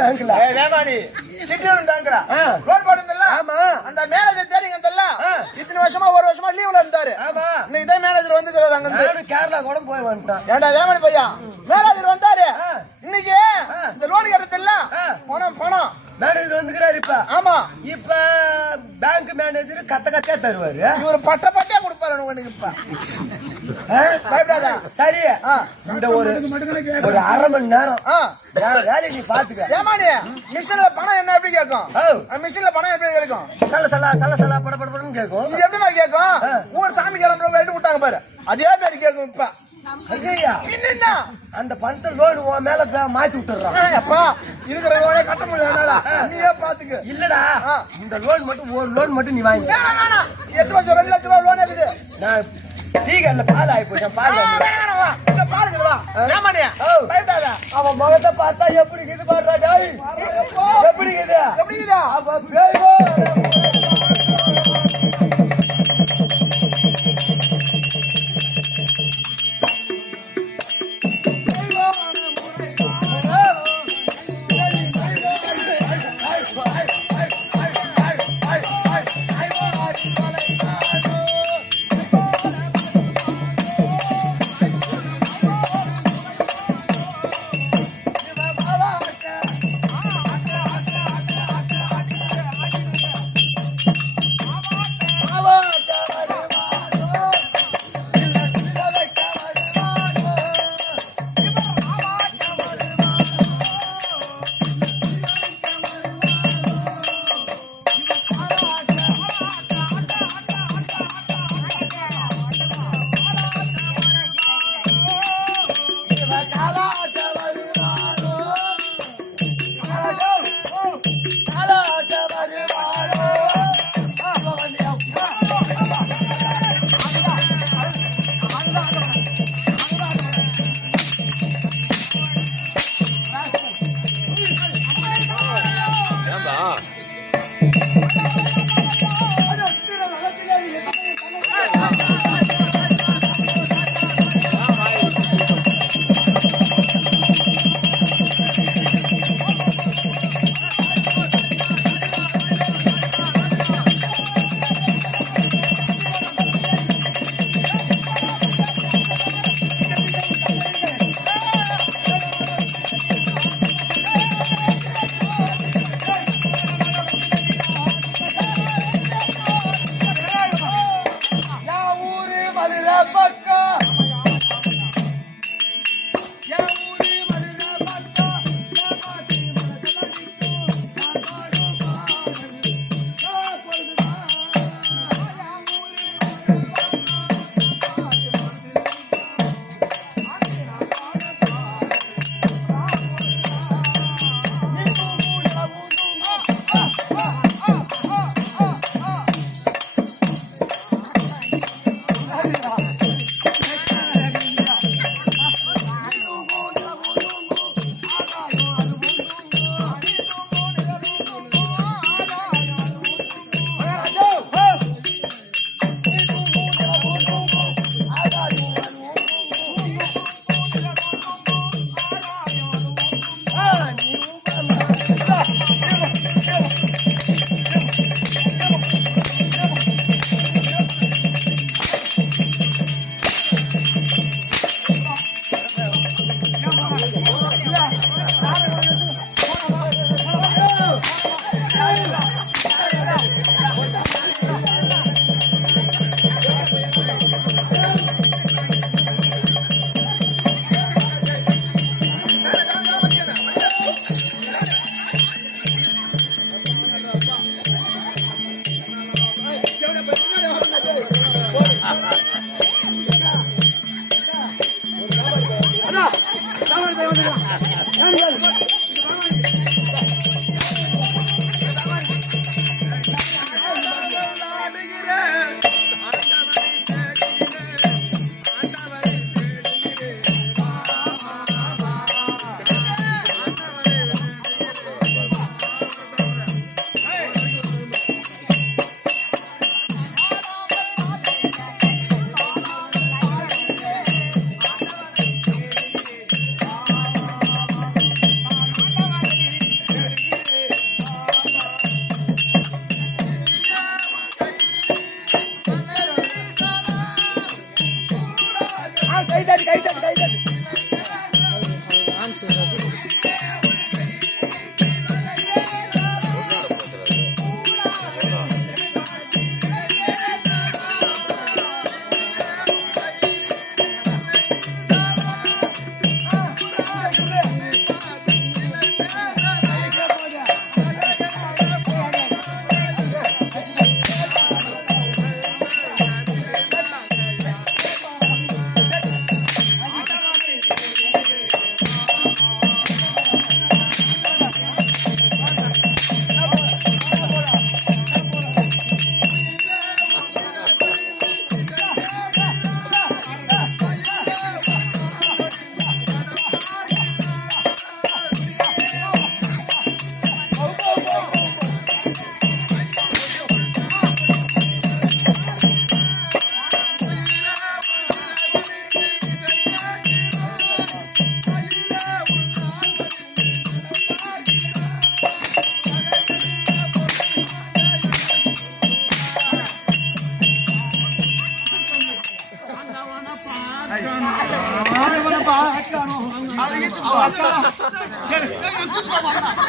பேங்க்ல வேமாடி சிட்டியூன் பேங்க்ல லோன் போடுறதுல ஆமா அந்த மேனேஜர் தெரியுங்கல்ல இத்தனை வருஷமா ஒரு வருஷமா லீவ்ல இருந்தாரு ஆமா இன்னைக்கு தான் மேனேஜர் வந்துக்கிறாரு அங்க நானும் கேரளா கூட போய் வந்துட்டேன் ஏண்டா வேமாடி பையா மேனேஜர் வந்தாரு இன்னைக்கு இந்த லோன் கட்டுறதுல பணம் பணம் மேனேஜர் வந்துக்கிறாரு இப்ப ஆமா இப்ப பேங்க் மேனேஜர் கத்தையா தருவாரு இவரு பட்டையா கொடுப்பாரு உனக்கு இப்ப பயப்படாத சரி இந்த ஒரு அரை மணி நேரம் வேலையை நீ பாத்துக்க ஏமாடி மிஷின்ல பணம் என்ன எப்படி கேட்கும் மிஷின்ல பணம் எப்படி கேட்கும் சல படன்னு கேட்கும் இது எப்படிமா கேட்கும் ஊர் சாமி கிளம்புற எழுதி விட்டாங்க பாரு அதே மாதிரி கேட்கும் இப்ப அந்த பணத்தை லோன் மேல மாத்தி விட்டுறான் அப்பா இருக்கிற லோனே கட்ட முடியல நீயே பாத்துக்க இல்லடா இந்த லோன் மட்டும் ஒரு லோன் மட்டும் நீ வாங்கி எத்தனை வருஷம் 2 லட்சம் ரூபாய் லோன் இருக்குது நான் டீகல்ல பால் ஆகி போயிட்டேன் பாருங்க அவன் முகத்தை பார்த்தா எப்படி இது பாடுறா எப்படி அப்ப பேய்வோ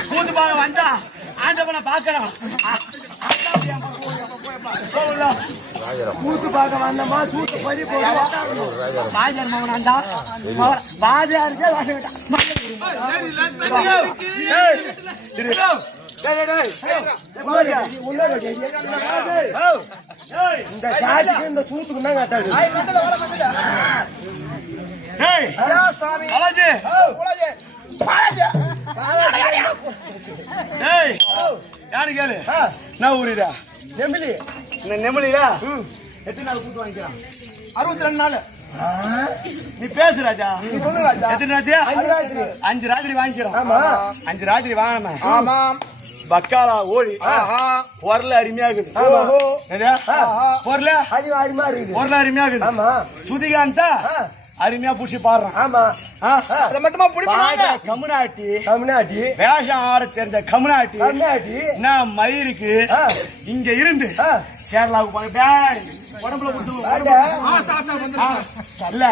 கூத்து பாக்க வந்தா ஆண்டவனை பார்க்கணும். கூத்து பார்க்க வந்தமா சூட்டு பறி பாஜர் மகன் ஆண்டா பாஜாருக்கே வாசம் இந்த சாதிக்கு இந்த சூத்துக்கு தான் கட்டாது. யாரு கேளு நான் ஊரிடா நெமிலி நெமிலிடா எத்தனை நாள் கூட்டு வாங்கிக்கிறான்? 62 நாள். நீ பேசு ராஜா. நீ சொல்லு ராஜா. எத்தனை ராத்திரி? 5 ராத்திரி. 5 ராத்திரி வாங்கிக்கிறோம். ஆமா 5 ராத்திரி வாங்கணுமே. ஆமா பக்காலா ஓடி பொருள் அருமையாகுது. பொருள் அருமையாகுது. சுதிகாந்தா அருமையா புடிச்சு பாடுறான். ஆமா அத மட்டுமா புடிப்பாங்க. கம்னாட்டி வேஷம் ஆட தெரிஞ்ச கம்னாட்டி நான் மயிருக்கு இங்க இருந்து கேரளாவுக்கு போனேன். உடம்புல இல்ல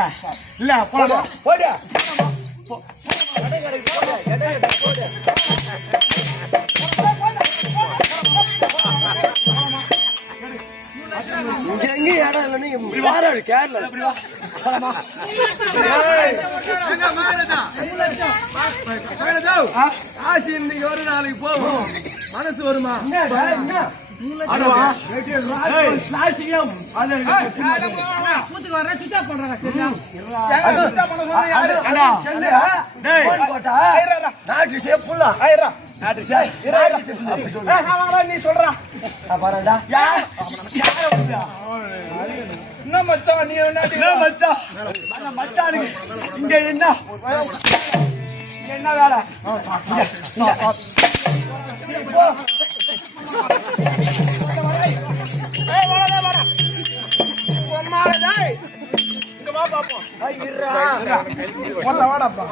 இல்ல போட எங்க இடம் இல்லைன்னு வாராடு கேரளா ஆசி இன்னைக்கு ஒரு நாளைக்கு போவோம். மனசு வருமா? நீ சொல்றா என்ன மச்சான்? நீ மச்சானுக்கு இங்க என்ன வேலை?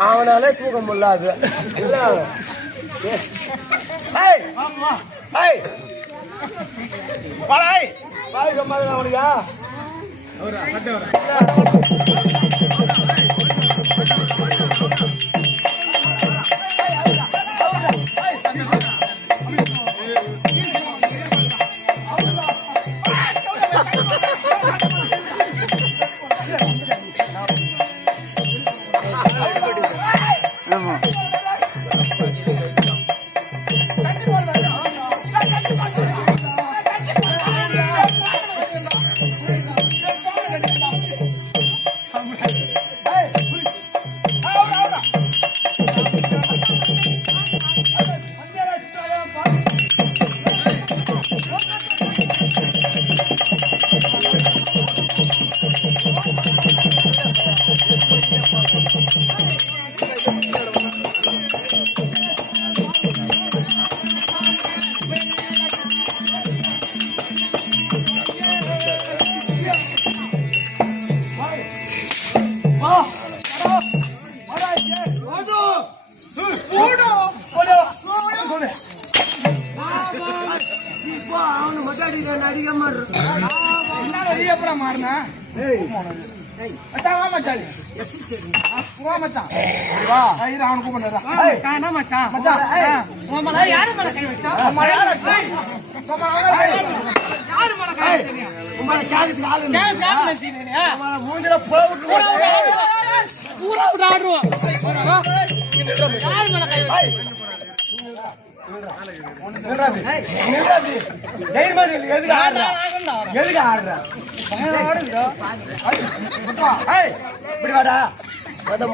அவனாலே தூக்க முடியாது. அவனுக்கா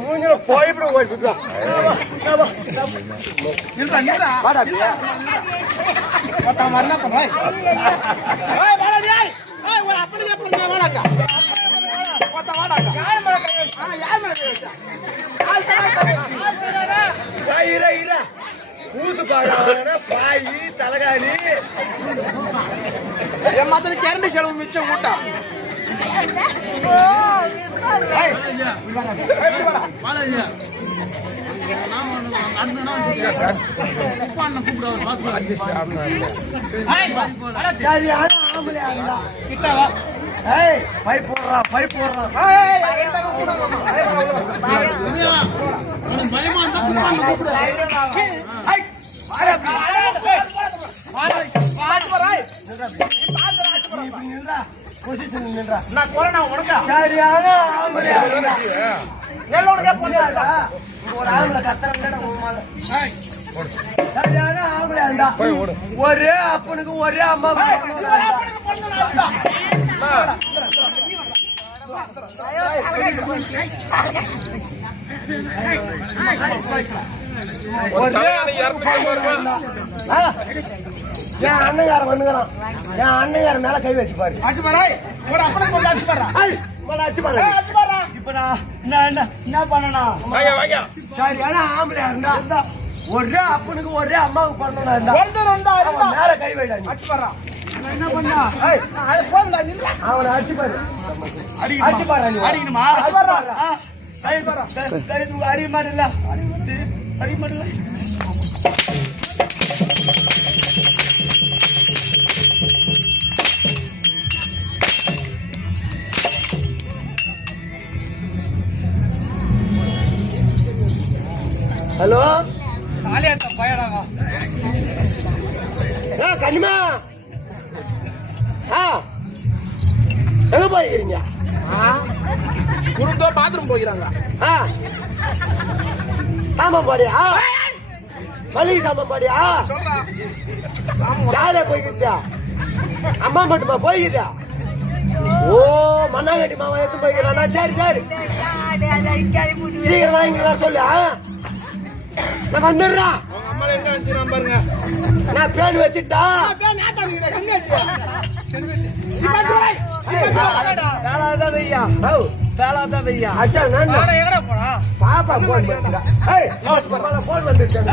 மூஞ்சில போய்விடும் கூத்து பாடான பாயி தலகாணி என் மாதிரி கேரண்டி செலவு மிச்சம் கூட்டா பைப் போடுற போடுறான் பைப் போடுறான் சரியான ஒரு ஆம்பளை கத்துறா சரியான ஆம்பளையாண்டா ஒரே அப்பனுக்கு ஒரே அம்மா என் அண்ணங்கார வந்துக்கிறான் என் அண்ணங்கார மேல கை வச்சு பாரு இப்ப நான் என்ன பண்ணணும் சரியான ஆம்பளையா இருந்தா ஒரே அப்பனுக்கு ஒரே அம்மாவுக்கு பண்ணணும் மேல கை வைடா என்ன பண்ணா அவனை அடிச்சு பாரு அடிச்சு பாரு அடிக்கணுமா அடிக்க மாட்டல அடிக்க மாட்டல ஹலோ கனிமா எங்க போயிருக்கீங்க குடும்பத்தோ பாத்ரூம் போகிறாங்க சாமான் பாடியா மளிகை சாமான் பாடியா யாரே போய்க்கிட்டியா அம்மா மட்டுமா போய்க்குதா ஓ மண்ணாங்கட்டி மாமா எடுத்து போய்க்கிறானா சரி சரி சீக்கிரம் வாங்கிக்கலாம் சொல்லு நான் வந்துடுறான் பாருங்க நான் பேன் வச்சுட்டா வேளாதான் வையா வேளாதான் வையா அச்சா நான் பாப்பா போன் போன் வந்துருச்சேன்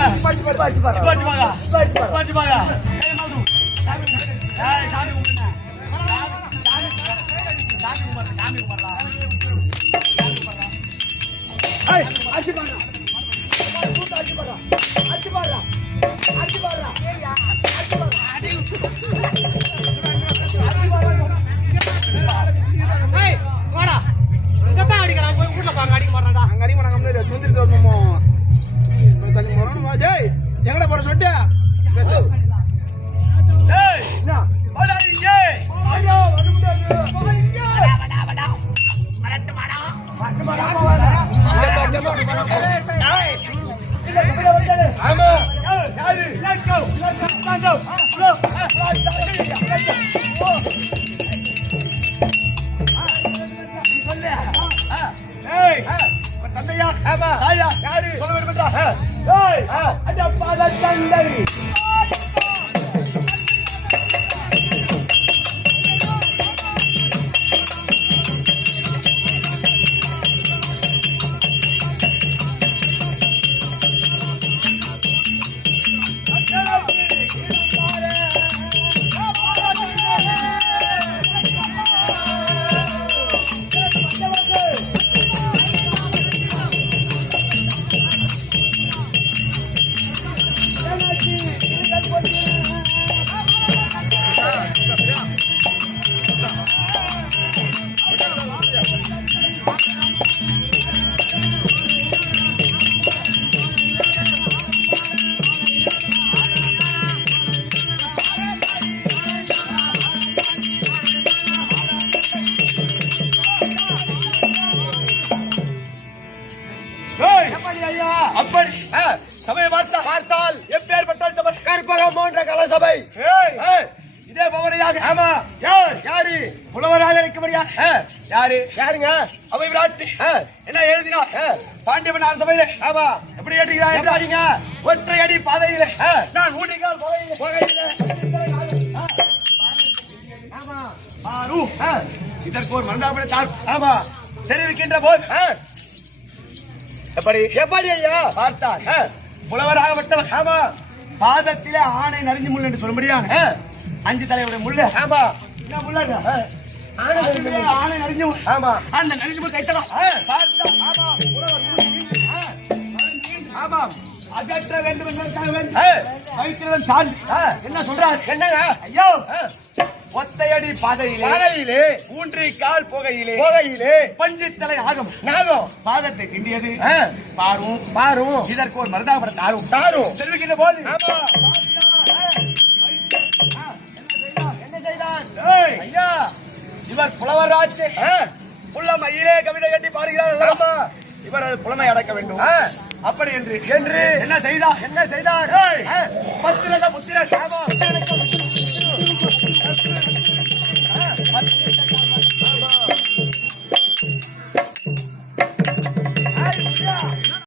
எங்கட போற சொட்டியா அப்படி சபையை பார்த்தால் எப்பேற்பட்ட கற்பகம் போன்ற கலசபை இதே பவனையாக ஆமா யாரு புலவராக இருக்கும்படியா யாருங்க அவை விராட்டி என்ன எழுதினா பாண்டியவன் அரசபையிலே ஆமா எப்படி ஏற்றுகிறாங்க ஒற்றை அடி பாதையில நான் ஊட்டிக்கால் போகையில இதற்கு ஒரு மனதாபனை ஆமா தெரிவிக்கின்ற போது எப்படி எப்படி ஐயா பார்த்தார் புலவராகப்பட்டவர் ஆமா பாதத்திலே ஆணை நரிஞ்சு முள் என்று சொல்லும்படியான 5 தலையுடைய முள்ளு ஆமா என்ன முள்ளாங்க ஆணை நரிஞ்சு முள் ஆமா அந்த நரிஞ்சு முள் கைத்தலாம் பார்த்தா ஆமா புலவர் ஆமா அகற்ற வேண்டும் என்பதற்காக வைத்திருவன் சார்ந்து என்ன சொல்றாரு என்னங்க ஐயோ ஒத்தையடி பாதையிலே பாதையிலே ஊன்றி கால் போகையிலே போகையிலே பஞ்சித்தலை நாகம் நாகம் பாதத்தை கிண்டியது ஆ, பாரும் பாரும் இதற்கு ஒரு மருதாபுர தாரும் தாரும் தெரிவிக்கின்ற போது ஆமா என்ன செய்தான் ஏய், ஐயா இவர் புலவராட்சி ஆ, புள்ள மயிலே கவிதை கட்டி பாடுகிறார் ஆமா இவர் அது புலமை அடக்க வேண்டும் ஆ, அப்படி என்று என்று என்ன செய்தார் என்ன செய்தார் ஏய், ஆ, பத்திரக முத்திர சாபம்